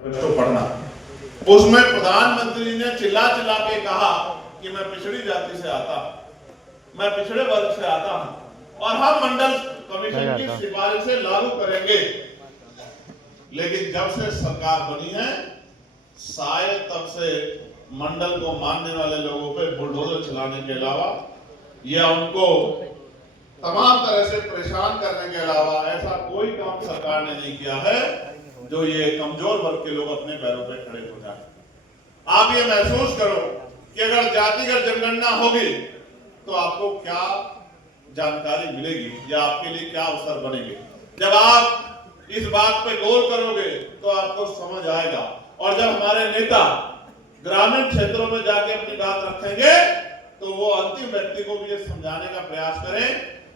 तो पढ़ना, उसमें प्रधानमंत्री ने चिल्ला चिल्ला के कहा कि मैं पिछड़ी जाति से आता, मैं पिछड़े वर्ग से आता हूं और हम मंडल कमीशन की सिफारिश से लागू करेंगे। लेकिन जब से सरकार बनी है शायद तब से मंडल को मानने वाले लोगों पे बुलडोजर चलाने के अलावा या उनको तमाम तरह से परेशान करने के अलावा ऐसा कोई काम सरकार ने नहीं किया है जो ये कमजोर वर्ग के लोग अपने पैरों पे खड़े हो जाए। आप ये महसूस करो कि अगर जातिगत जनगणना होगी तो आपको क्या जानकारी मिलेगी या आपके लिए क्या अवसर बनेंगे। जब आप इस बात पे गौर करोगे तो आपको समझ आएगा। और जब हमारे नेता ग्रामीण क्षेत्रों में जाके अपनी बात रखेंगे तो वो अंतिम व्यक्ति को भी ये समझाने का प्रयास करें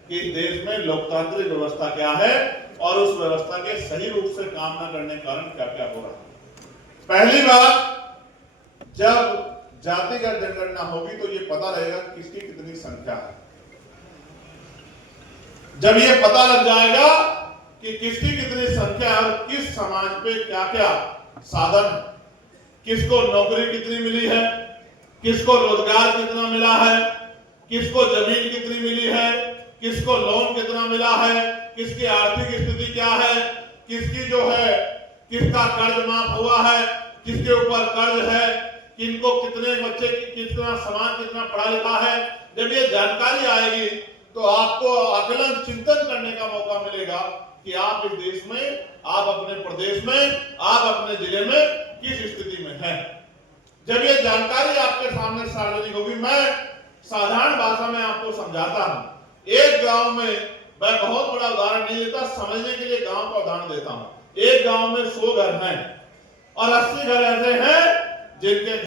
कि देश में लोकतांत्रिक व्यवस्था क्या है और उस व्यवस्था के सही रूप से काम न करने के कारण क्या क्या हो रहा है। पहली बात, जब जातिगत जनगणना होगी तो ये पता लगेगा किसकी कितनी संख्या है। जब ये पता लग जाएगा कि किसकी कितनी संख्या है और किस समाज पे क्या क्या साधन है, किसको नौकरी कितनी मिली है, किसको रोजगार कितना मिला है, किसको जमीन कितनी मिली है, किसको लोन कितना मिला है, किसकी आर्थिक स्थिति क्या है, किसकी जो है किसका कर्ज माफ हुआ है, किसके ऊपर कर्ज है, किनको कितने बच्चे कितना समाज कितना पढ़ा लिखा है। जब ये जानकारी आएगी तो आपको आकलन चिंतन करने का मौका मिलेगा कि आप इस देश में, आप अपने प्रदेश में, आप अपने जिले में किस स्थिति में हैं। जब ये जानकारी आपके सामने सार्वजनिक होगी, मैं साधारण भाषा में आपको समझाता हूं। एक गांव में, मैं बहुत बड़ा उदाहरण नहीं देता, समझने के लिए गांव का उदाहरण देता हूं। एक गांव में 100 घर हैं और 80 घर ऐसे हैं जिनके